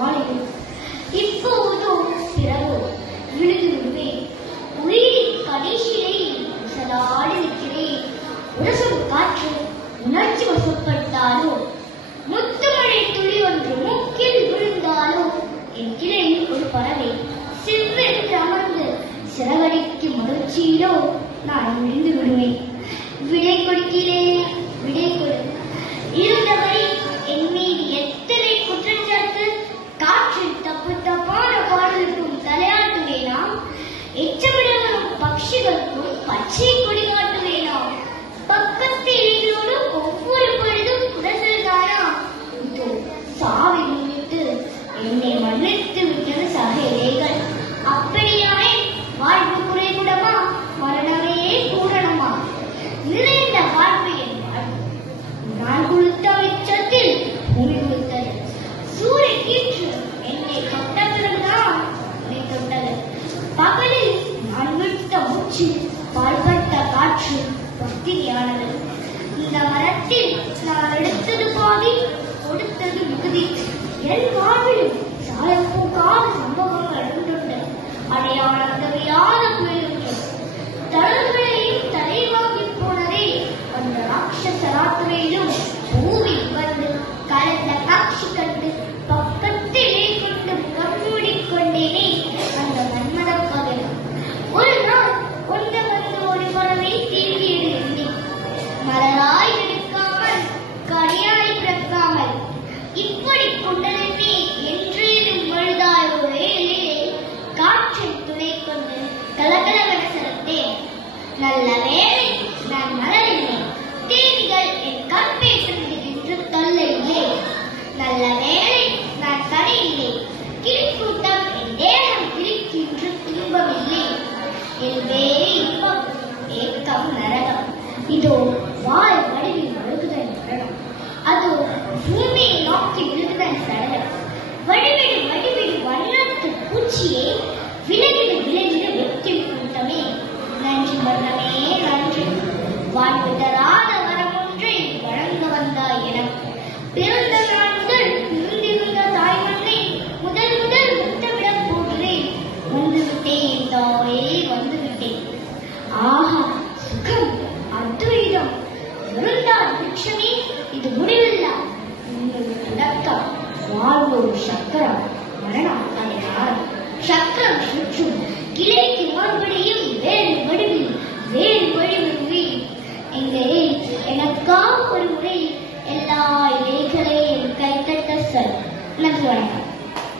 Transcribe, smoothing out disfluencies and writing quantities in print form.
நாளிலும் இப்போதோ பிறகோ விழுந்து விடுவேன். உயிரின் கடைசியை உசலாடி நிற்கிறேன். உரசும் காற்று உணர்ச்சி வசப்பட்டாலோ, முத்துமழை துளி ஒன்று மூக்கில் விழுந்தாலோ, என் கிளையில் ஒரு பறவை சிவ்வென்று அமர்ந்து சிறகடிக்கும் மகிழ்ச்சியிலோ நான் விழுந்து விடுவேன். விடை கொடுக்கிறேன், விடை கொடு. இருந்தவரை என் மீது எத்தனை குற்றச்சாட்டு. காற்றில் தப்பு தப்பான பாடலுக்கும் தலையாட்டுவேனாம். எச்சமிடங்களும் பட்சிகளுக்கும் பச்சை கொடி காட்டுவேனாம். பக்கத்து இலைகளோடு ஒவ்வொரு பொழுதும் குடசல்தானா. இதோ சாவி முன்னிட்டு என்னை மன்னித்து விட்டது சக இலைகள். அப்படியானே வாழ்வு குறைகுடமா, மரணமே பூரணமா? நிறைந்த வாழ்வு என் வாழ்வு. நான் கொடுத்த மிச்சத்தில் பூமி கொடுத்தது. சூரிய கீற்று என்னை தொட்ட பிறகுதான் என்னை தொட்டது. பகலில் நான் விட்ட மூச்சு, பால்பட்ட காற்று பக்தியானது. இந்த மரத்தில் நான் எடுத்தது பாதி, கொடுத்தது மிகுதி. என் வாழ்விலும் சாயப்போக்காத சம்பவங்கள் உண்டுண்டு. அடையாளம் தெரியாத புயல்கள் தளர்களையும் தலைவாங்கி போனதே. அந்த ராட்சச ராத்திரையிலும் பூவில் வந்து கலந்த காட்சி கண்டு பக்கத்திலே கொண்டு கண்மூடிக்கொண்டேனே அந்த மன்மத பகல். ஒரு நாள் கொண்ட வந்து ஒரு பறவை தீர்வியது இருந்தேன். மலராய் எடுக்காமல் கனியாய் பிறக்காமல் இப்படி கொண்டதென்னே என்று மழுதாய் ஒரே காற்றின் துணை கொண்டு கலகலவென செலுத்தேன். நல்ல வேளை நான் மலரில்லை, தேனிகள் என் கற்பேற்றது என்று தொல்லையில்லை. நல்ல வேளை நான் கரையில்லை, கிளிக்கூட்டம் என் தேகம் கிழிக்கின்ற துன்பமில்லை. என் வேறு இன்பம் ஏக்கம் நரகம். இதோ வாய் வடிவில் ஒழுகுதல் மரணம். அதோ பூமியை நோக்கி விழுகுதல் சடலம். வடிவிடு வடிவிடு வண்ணத்து பூச்சியே, விலகிடு விலகிடு வெற்றில் கூட்டமே. நன்றி வண்ணமே நன்றி. வாழ்வு தராத வரம் ஒன்றை வழங்க வந்தாய் எனம். பிறந்த நாள் முதல் இருந்திருந்த தாய் மண்ணை முதல் முதல் முத்தமிடப் போகிறேன். வந்துவிட்டேன் தாயே, வந்துவிட்டேன். ஆஹா சுகம், அத்வைதம். இருந்தால் விருட்சமே, இது முடிவில்லா உங்கள் தொடக்கம். வாழ்வோர் சக்கரம், மரணம் அதனால் சக்கரம் சுற்றும். கிளைக்கு மறுபடியும் வேறு வடிவில் வேறு வடிவில் எங்கே எனக்காக ஒரு முறை எல்லா இலைகளையும் கைத்தட்ட சொல். நன்றி, வணக்கம்.